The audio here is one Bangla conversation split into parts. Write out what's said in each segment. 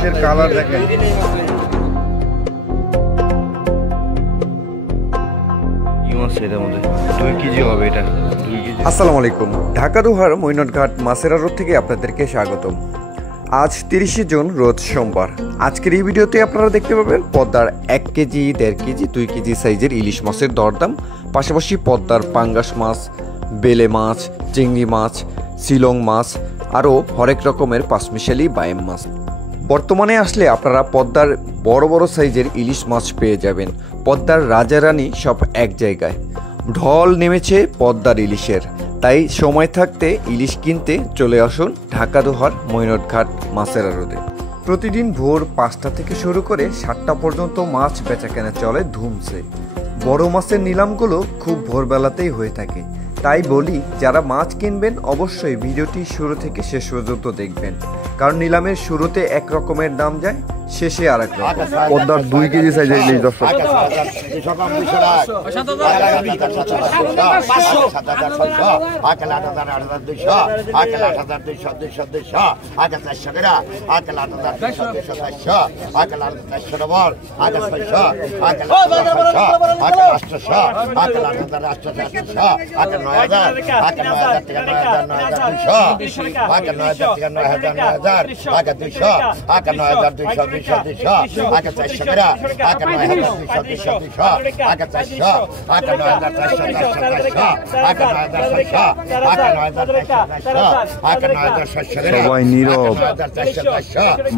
ইলিশের কালার দেখেন। আসসালামু আলাইকুম, ঢাকা দোহার মৈনটঘাট মাছের আড়ত থেকে আপনাদেরকে স্বাগতম। আজ 30শে জুন, রোজ সোমবার। আজকের এই ভিডিওতে আপনারা দেখতে পাবেন পদ্মার 1 কেজি, 1.5 কেজি, 2 কেজি সাইজের ইলিশ মাছের দরদাম, পাশাপাশি পদ্মার পাঙ্গাস মাছ, বেলে মাছ, চিংড়ি মাছ, শিলং মাছ, আরও হরেক রকমের পাঁচমিশালি বাইম মাছ। বর্তমানে আসলে আপনারা পদ্মার বড় বড় সাইজের ইলিশ মাছ পেয়ে যাবেন। পদ্মার রাজারানী সব এক জায়গায়। ঢল নেমেছে পদ্মার ইলিশের, তাই সময় থাকতে ইলিশ কিনতে চলে আসুন ঢাকা দোহার মৈনটঘাট মাছের আড়তে। প্রতিদিন ভোর 5টা থেকে শুরু করে 7টা পর্যন্ত মাছ বেচাকেনা চলে ধুমছে। বড় মাছের নিলামগুলো খুব ভোরবেলাতেই হয়ে থাকে, তাই বলি যারা মাছ কিনবেন অবশ্যই ভিডিওটি শুরু থেকে শেষ পর্যন্ত দেখবেন, কারণ নিলামের শুরুতে এক রকমের দাম যায়, শেষে আর এক রকম। পদ্মার 2 কেজি সাইজের ইলিশ দর্শক। সবাই নীরব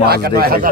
মাছ দেখে।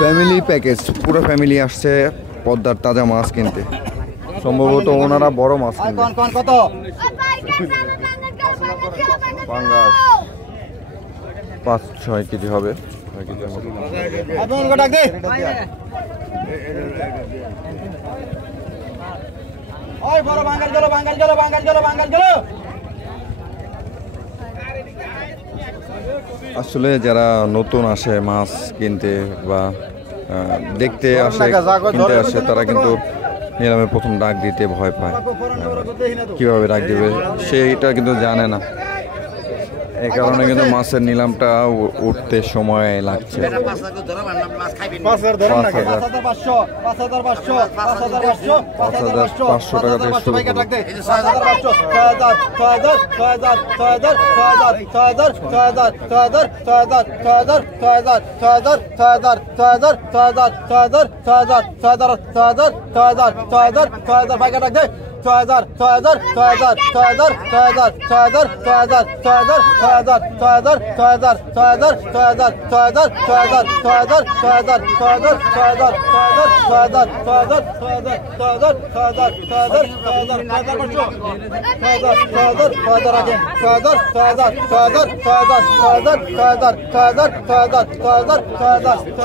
ফ্যামিলি প্যাকেজ, পুরো ফ্যামিলি আসছে পদ্মার তাজা মাছ কিনতে। সম্ভবত ওনারা বড় মাছ কিনবে। পাঙ্গাস 5-6 কেজি হবে। আসলে যারা নতুন আসে মাছ কিনতে বা দেখতে আসে, কিনতে আসে, তারা কিন্তু নিলামে প্রথম ডাক দিতে ভয় পায়। কিভাবে ডাক দিবে সেইটা কিন্তু জানে না, এই কারণে কিন্তু মাছের নিলামটা উঠতে সময় লাগছে।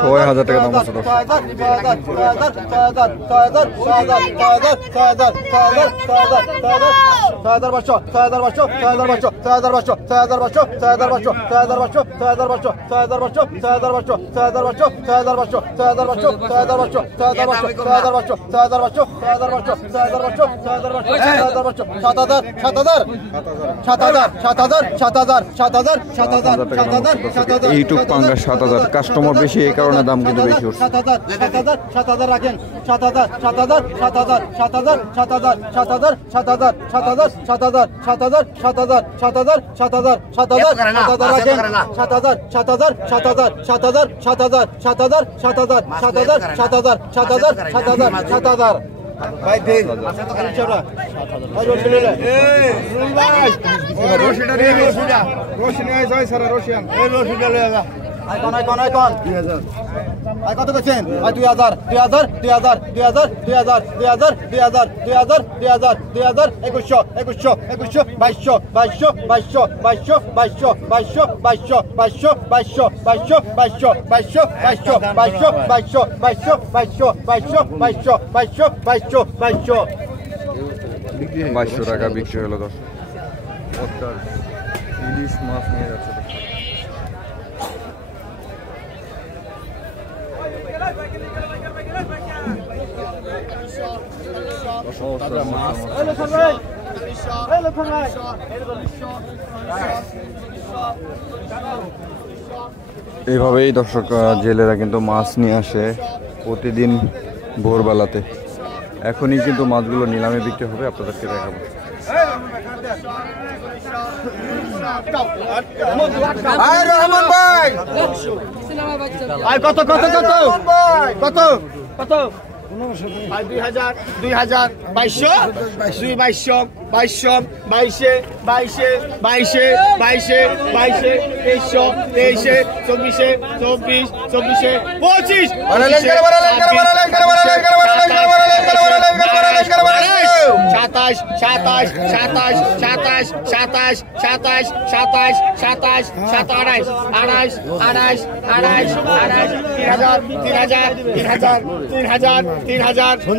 5,500 টাকা থেকে শুরু। 6,000 টাকা দাম আছে। 7,000 এইটুক পাঙ্গাস 7,000। কাস্টমার বেশি, এই কারণে দাম কিন্তু বেশি উঠছে। 7,000 রাখেন। 7,000 7,000 7,000 7,000 7,000 7,000 7,000 7,000 7,000 7,000 7,000 7,000 7,000 7,000 রাখেন। 7,000 7,000 7,000 7,000 7,000 7,000 7,000 7,000 7,000 7,000 7,000 7,000 কত করছেন 2000 2000 2000 2000 2000 2000 2000 2000 2000 2000 2100 2100 2100 2200 2200 2200 2200 2200 2200 2200 2200 2200 2200 2200 2200 2200 2200 2200 2200 2200 টাকা বিক্রি হলো দর্শক। ইলিশ মাছ নিয়ে যাচ্ছে। এইভাবেই দর্শক জেলেরা কিন্তু মাছ নিয়ে আসে প্রতিদিন ভোরবেলাতে। এখনই কিন্তু মাছগুলো নিলামে বিক্রি হবে, আপনাদেরকে দেখাবো। কত কত কত কত কত 2000 2000 2200 2200 2200 22 22 22 22 22 23 24 24 24 25 27 27 27 27 27 27 27 27 27 28 28 28 28 3000 3000 3000 3000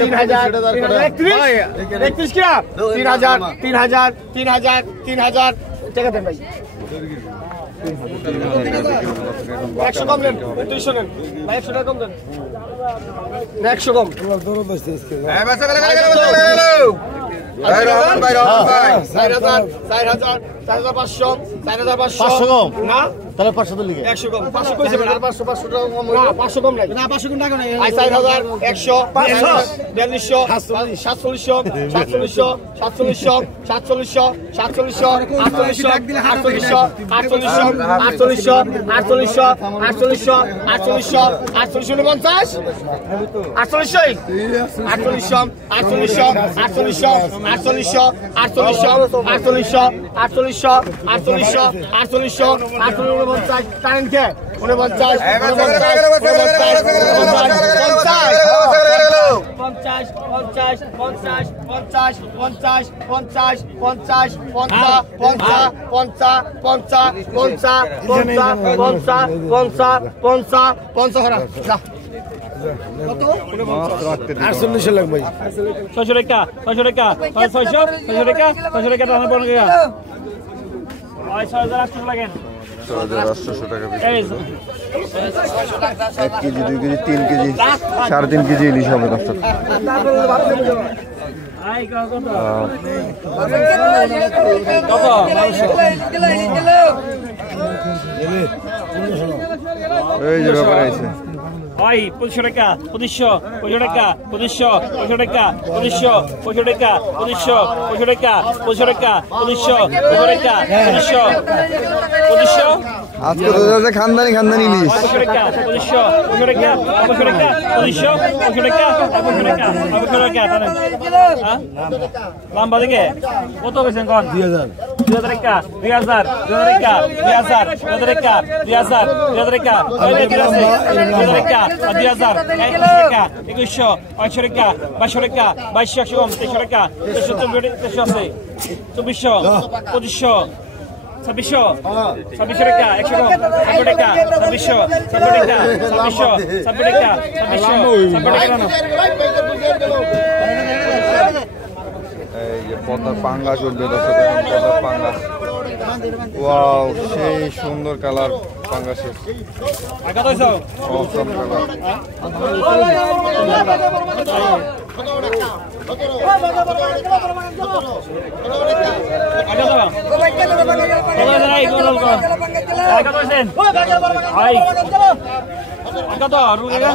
3000 3000 31 কিরা 3000 3000 3000 3000 টাকা দেন ভাই 100 কম দেন 200 দেন ভাই 100 টাকা কম দেন 100 কম হ্যাঁ বাসা গেলে 4500 না তাহলে 500 তো লিখে 100 কম 500 কইছে না 500 500 টাকা কম না 500 কম নাই না 500 কোন টাকা নাই 4100 100 4700 4700 4700 1 কেজি 2 কেজি 3 কেজি 3.5 কেজি ইলিশ হবে দর্শক। এই যে ব্যাপারে আছে ভাই 2500 টাকা 2500 টাকা 2500 টাকা 2500 টাকা 2500 টাকা 2500 টাকা 2500 টাকা 2500 আজকে তো যাচ্ছে খানদানি খানদানি ইলিশ 2500 টাকা 2500 টাকা 2500 টাকা 2500 টাকা 2500 টাকা লম্বা দিকে কত বেছেন কোন 2000 টাকা 2000 টাকা 2000 টাকা 2000 টাকা 2000 টাকা 2000 টাকা 2100 টাকা 2200 টাকা 2200 2300 টাকা 2300 2400 2500 2600 টাকা 100 টাকা 2600 টাকা 2600 টাকা 2600 এই যে পদ্মার পাঙ্গাস উঠবে দর্শক, পদ্মার পাঙ্গাস। ওয়াও, সেই সুন্দর কালার পাঙ্গাসের, অসম কালার। কত রুগা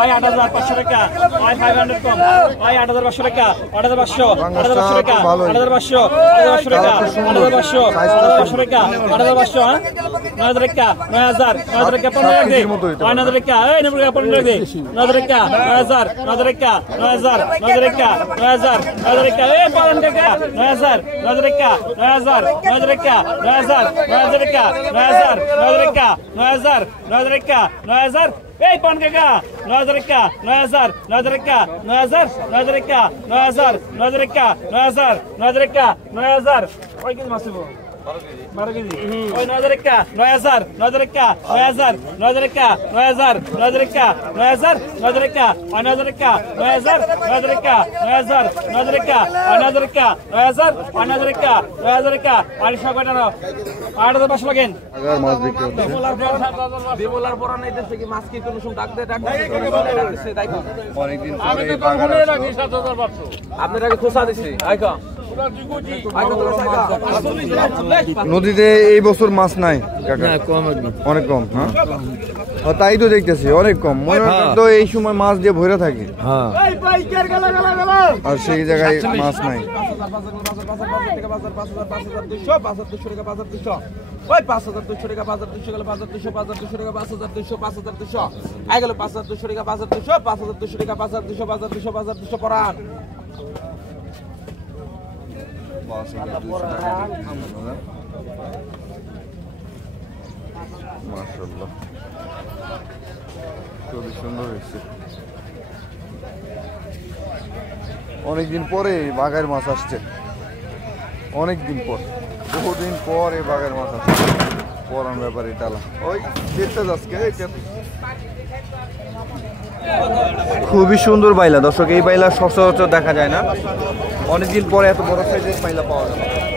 ওই 8500 টাকা ওই 500 কম ওই 8500 টাকা 8500 টাকা 8500 টাকা 8500 টাকা 8500 হ্যাঁ 9000 টাকা 9000 টাকা 15 টাকা দে 9000 টাকা এই 90 টাকা 15 টাকা দে 9000 টাকা 9000 টাকা 9000 টাকা 9000 টাকা এই 15 টাকা 9000 টাকা 9000 টাকা 9000 টাকা 9000 টাকা 9000 টাকা 9000 এই 5 টাকা 9000 টাকা 9000 টাকা 9000 টাকা 9000 টাকা 9000 টাকা 9000 ওই কি মাছ দেবো 12 কেজি ওই 9000 টাকা 9000 টাকা 9000 টাকা 9000 টাকা 9000 টাকা 9000 টাকা 9000 টাকা 9000 টাকা 9000 টাকা 9000 টাকা 9000 টাকা 800 কয়টা নাও 8500 লাগেন আগার মাছ বিক্রি হচ্ছে বেবলার পরা নাইতেছে কি মাছ কি কোনো সময় ডাক দেয় তাই অনেকদিন পরে এই বাগান আপনার আগে খোসা দিছি আইকা নদীতে এই বছর মাছ নাই কাকা অনেক কম হ্যাঁ তাই তো দেখতেছি অনেক কম মনে হয় তো এই সময় মাছ দিয়ে ভরে থাকে আর সেই জায়গায় মাছ নাই ওই 5200 টাকা 5200 গেল 5200 টাকা 5200 5200 আই গেল 5200 টাকা 5200 টাকা 5200 পরান মাশাআল্লাহ খুবই সুন্দর হয়েছে অনেকদিন পরে বাঘের মাছ আসছে অনেকদিন পর বহুদিন পর এই বাঘের মাছ আসছে পরান ব্যাপারে টালা ওই দেখতে যাচ্ছে খুবই সুন্দর বাইলা দর্শক এই বাইলা সচরাচর দেখা যায় না অনেকদিন পরে এত বড় সাইজের বাইলা পাওয়া যায়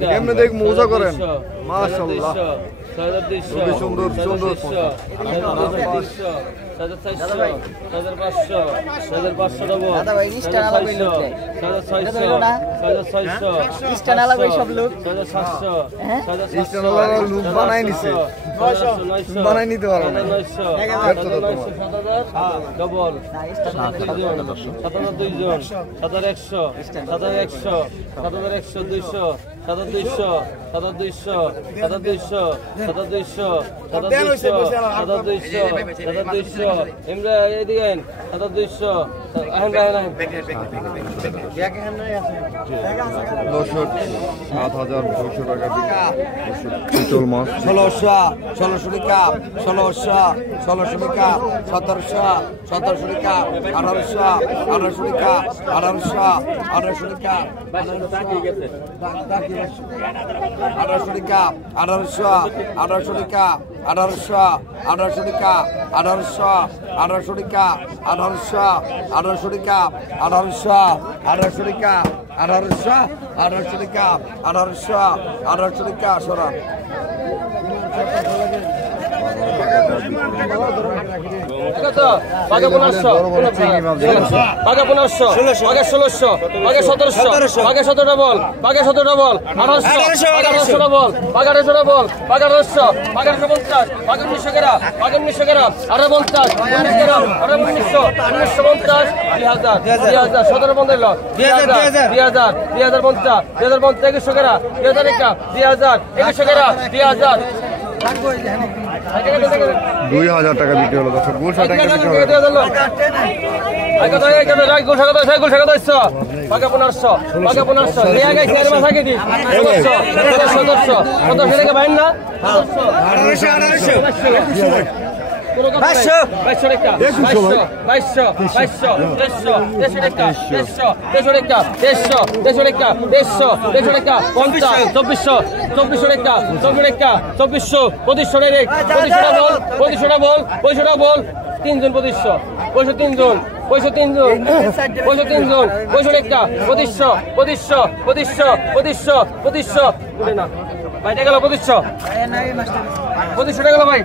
কেমনে দেখ মজা করেন মাশাআল্লাহ 6200 সুন্দর সুন্দর 7500 দেবো দাদা ভাই ইনস্টা লাগবে লোক 6600 ইনস্টা লাগবে সব লোক 7700 ইস্টানওয়ালা লুক বানাই নিছে বানাই নিতে পারো না ডবল না ইনস্টা 7200 7100 7100 200 7200 ইমরা এদিকে 7200 আহেন ভাই আহেন 7200 টাকা চিতল মাছ 1600 টাকা 1700 টাকা 1700 টাকা 1800 টাকা 1800 টাকা 1800 টাকা 1800 টাকা 1800 টাকা 1800 টাকা 1800 টাকা 1800 টাকা 1800 টাকা সরা বাঘা 1500 বাঘা 1500 বাঘা 1600 বাঘা 1700 বাঘা 17 ডবল বাঘা 17 ডবল 1800 বাঘা 1800 ডবল বাঘা 1800 ডবল বাঘা 1800 বাঘা 1850 বাঘা 1900 গেরা বাঘা 1900 গেরা 1850 19 গেরা 1900 1950 2000 17 বন্ধ হলো 2000 2050 2100 গেরা 2000 2100 গেরা 2000 2000 টাকা বিক্রি হলো দর্শক গুল 60 টাকা বিক্রি হলো তিনজন 2500 পয়সা তিনজন একটা 2500 না ভাই টাকা গেল 2500 টাকা গেল ভাই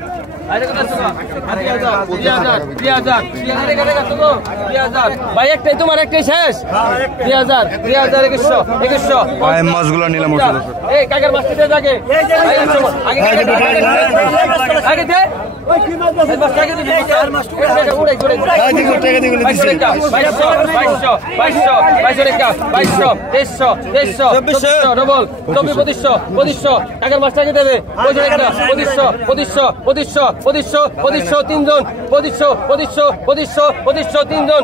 ভাই একটাই তোমার একটাই শেষ 2000 মাছগুলো নিলাম এই কাকার মাছটা দিয়ে যাকে আগে দে টাকার মাছটাকে দেবে তিনজন 2500 তিনজন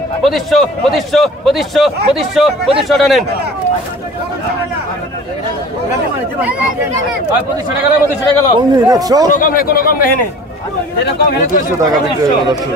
2500 টানেন 2500 টাকা গেল কোনো কম নেই টাকা বিক্রি হলো দর্শক